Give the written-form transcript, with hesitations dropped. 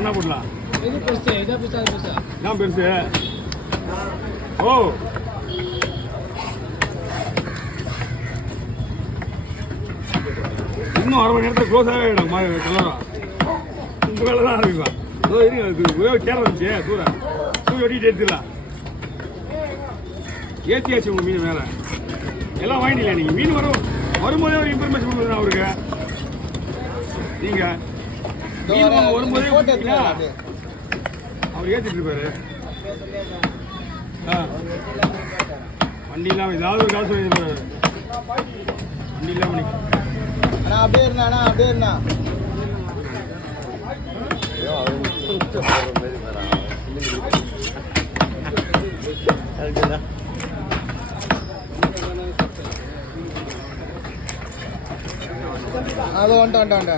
என்ன போடலாம்? இது பெருசு, இதா பெருசா, அது பெருசா? இதான் பெருசு. ஓ இன்னும் அரை மணி நேரத்தில் க்ளோஸ் ஆகிடும் கலரம். இந்த வேலை தான் ஆரம்பிக்கலாம். அதோ இருங்க, கேர வந்துச்சு தூரம் தூக்கி வெட்டிட்டு எடுத்துடலாம். ஏற்றியாச்சு உங்கள் மீன் மேலே எல்லாம் வாங்கிட்டீங்களா? நீங்கள் மீன் வரும்போதே ஒரு இன்ஃபர்மேஷன் கொடுக்குறேன் அவருக்கு. நீங்கள் மீன் வாங்க வரும்போதே அவர் ஏற்றிட்டு இருப்பாரு. வண்டி இல்லாமல் ஏதாவது ஒரு காசு வாங்கி போறாரு. வண்டி இல்லாமல் அண்ணா அப்படியே இருந்தா, அண்ணா அப்படியே இருந்தா. அது வந்துட்டாங்க.